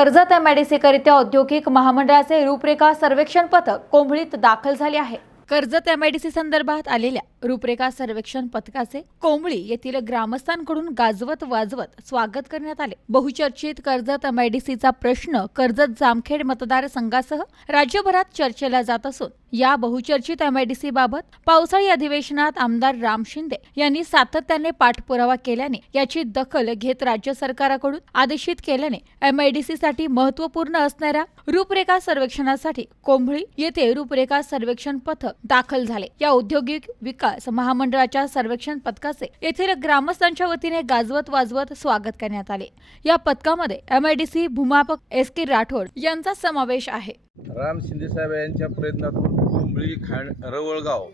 कर्जत एमआयडीसीकरिता औद्योगिक महामंडळाचे रूपरेखा सर्वेक्षण पथक कोंभळीत दाखल झाले आहे. कर्जत एमआयडीसी संदर्भात आलेल्या रूपरेखा सर्वेक्षण पथकाचे कोंबळी येथील ग्रामस्थांकडून गाजवत वाजवत स्वागत करण्यात आले. बहुचर्चित कर्जत एमआयडीसीचा प्रश्न कर्जत जामखेड मतदारसंघासह राज्यभरात चर्चेला जात असून या बहुचर्चित एमआयडीसी बाबत पावसाळी अधिवेशनात आमदार राम शिंदे यांनी सातत्याने पाठपुरावा केल्याने याची दखल घेत राज्य सरकाराकडून आदेशित केल्याने एमआयडीसी साठी महत्त्वपूर्ण असणाऱ्या रूपरेखा सर्वेक्षणासाठी कोंभळी येथे रूपरेखा सर्वेक्षण पथक दाखल झाले. या औद्योगिक विकास महामंडळाच्या सर्वेक्षण पथकाचे येथील ग्रामस्थांच्या वतीने गाजवत वाजवत स्वागत करण्यात आले. या पथकामध्ये एमआयडीसी भूमापक एस के राठोड यांचा समावेश आहे. राम शिंदेसाहेब यांच्या प्रयत्नातून कुंबळी खांड रवळगाव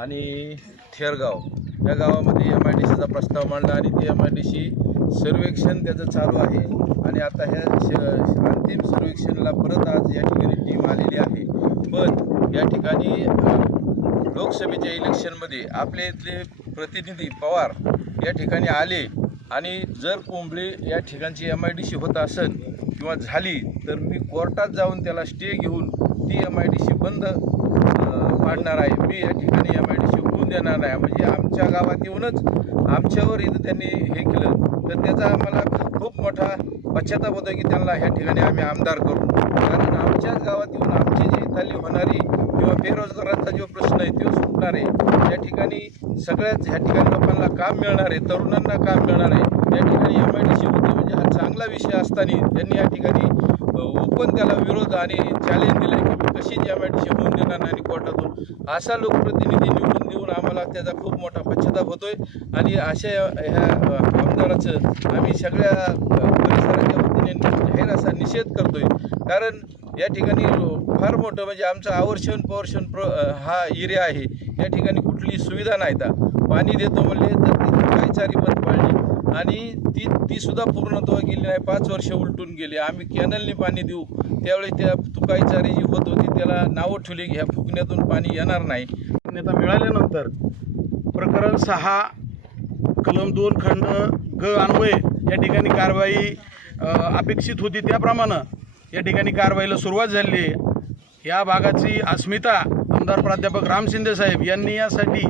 आणि थेरगाव या गावामध्ये एम आय डी सीचा प्रस्ताव मांडला आणि ते एम आय डी सी सर्वेक्षण त्याचं चालू आहे. आणि आता ह्या अंतिम सर्वेक्षणला परत आज या ठिकाणी टीम आलेली आहे. पण या ठिकाणी लोकसभेच्या इलेक्शनमध्ये आपले इथले प्रतिनिधी पवार या ठिकाणी आले आणि जर कोंबळे या ठिकाणची एम आय डी सी होत असेल किंवा झाली तर मी कोर्टात जाऊन त्याला स्टे घेऊन ती एम आय डी सी बंद पाडणार आहे. मी या ठिकाणी एम आय डी सी होऊन देणार नाही म्हणजे आमच्या गावात येऊनच आमच्यावर इथं त्यांनी हे केलं. तर त्याचा आम्हाला खूप मोठा पश्चाताप होतो की त्यांना ह्या ठिकाणी आम्ही आमदार करू. कारण आमच्याच गावात येऊन आमची जी होणारी किंवा बेरोजगाराचा जो प्रश्न आहे तो सुटणार आहे. या ठिकाणी सगळ्याच ह्या ठिकाणी लोकांना काम मिळणार आहे तरुणांना काम मिळणार आहे. या ठिकाणी एम आय डी सी होती म्हणजे हा चांगला विषय असताना त्यांनी या ठिकाणी ओपन त्याला विरोध आणि चॅलेंज दिलं की मी कशी एम आय डी सी होऊन देणार नाही आणि कोर्टातून? असा लोकप्रतिनिधी निवडून देऊन आम्हाला त्याचा खूप मोठा पश्चाताप होतोय. आणि अशा ह्या आमदाराचं आम्ही सगळ्या परिसराच्या वतीने जाहीर असा निषेध करतोय. कारण या ठिकाणी फार मोठं म्हणजे आमचं आवर्षण पवर्षण प्र हा एरिया आहे. या ठिकाणी कुठली सुविधा नाही तर पाणी देतो म्हणले तर ती तुकाईचारी बंद पाडली आणि ती तीसुद्धा पूर्णत्व गेली नाही. पाच वर्ष उलटून गेली. आम्ही कॅनलने पाणी देऊ. त्यावेळी त्या तुकाईचारी जी होत होती त्याला नावं ठेवली ह्या फुकण्यातून पाणी येणार नाही. मान्यता मिळाल्यानंतर प्रकरण सहा कलम दोन खंड ग अन्वये या ठिकाणी कारवाई अपेक्षित होती. त्याप्रमाणे या ठिकाणी कारवाईला सुरुवात झाली आहे. या भागाची अस्मिता आमदार प्राध्यापक राम शिंदे साहेब यांनी यासाठी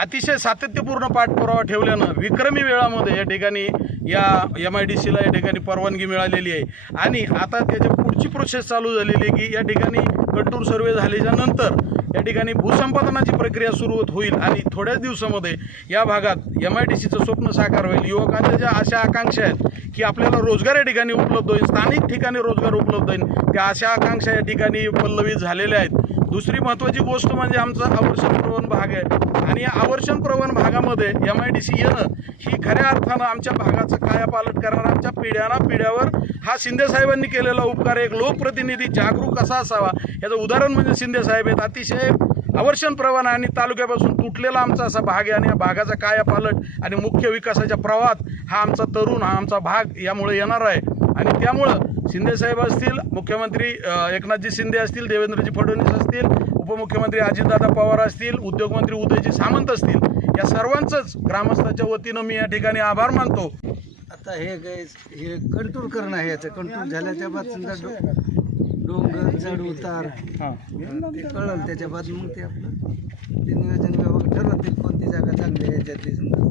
अतिशय सातत्यपूर्ण पाठपुरावा ठेवल्यानं विक्रमी वेळामध्ये या ठिकाणी या एम आय डी सीला या ठिकाणी परवानगी मिळालेली आहे. आणि आता त्याच्या पुढची प्रोसेस चालू झालेली आहे की या ठिकाणी कंटूर सर्वे झाल्याच्यानंतर या ठिकाणी भूसंपादनाची प्रक्रिया सुरू होत होईल आणि थोड्याच दिवसामध्ये या भागात एम आय डी सीचं स्वप्न साकार होईल. युवकांच्या ज्या अशा आकांक्षा आहेत की आपल्याला रोजगार या ठिकाणी उपलब्ध होईल स्थानिक ठिकाणी रोजगार उपलब्ध होईल त्या अशा आकांक्षा या ठिकाणी पल्लवी झालेल्या आहेत. दुसरी महत्त्वाची गोष्ट म्हणजे आमचा आवर्षण प्रवण भाग आहे. आणि या आवर्षण प्रवण भागामध्ये एम आय डी सी येणं ही खऱ्या अर्थानं आमच्या भागाचं कायापालट करणार आमच्या पिढ्याना पिढ्यावर हा शिंदे साहेबांनी केलेला उपकार एक लोकप्रतिनिधी जागरूक कसा असावा? याचं उदाहरण म्हणजे शिंदे साहेब आहेत. अतिशय अवर्षण प्रवण आणि तालुक्यापासून तुटलेला आमचा असा भाग आहे आणि या भागाचा कायापालट आणि मुख्य विकासाच्या प्रवाहात हा आमचा तरुण हा आमचा भाग यामुळे येणार आहे. आणि त्यामुळं शिंदेसाहेब असतील मुख्यमंत्री एकनाथजी शिंदे असतील देवेंद्रजी फडणवीस असतील उपमुख्यमंत्री अजितदादा पवार असतील उद्योगमंत्री उदयजी सामंत असतील या सर्वांचंच ग्रामस्थाच्या वतीनं मी या ठिकाणी आभार मानतो. आता हे हे कंट्रोल करणं आहे याचं कंट्रोल झाल्याच्या बाद डोंगर चढ उतार. ते कळलं त्याच्या बाद मग ते आपलं ते नियोजन विभाग ठरवतील कोणती जागा चांगली आहे याच्यातली समजा.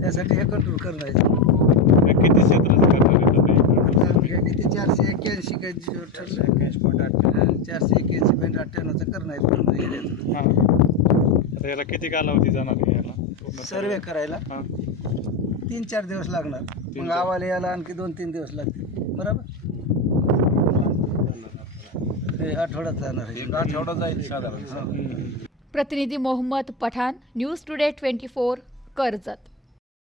त्यासाठी हे कंट्रोल आहे किती आता हे किती? चारशे एक्क्याऐंशी काय जे ठरलं हा, चारशे एक्क्याऐंशी पॉईंट अठ्ठ्याण्णवचं करणं आहे पूर्ण एरियाचं. याला किती कालावधी जाणार याला? सर्वे करायला. तीन चार दिवस लागणार. मग आवाला यायला आणखी दोन तीन दिवस लागतील. बरोबर? आठवड्यात जाणार आहे. एक आठवडा जाईल साधारण. प्रतिनिधी Mohammed Pathan news today twenty four Karjat.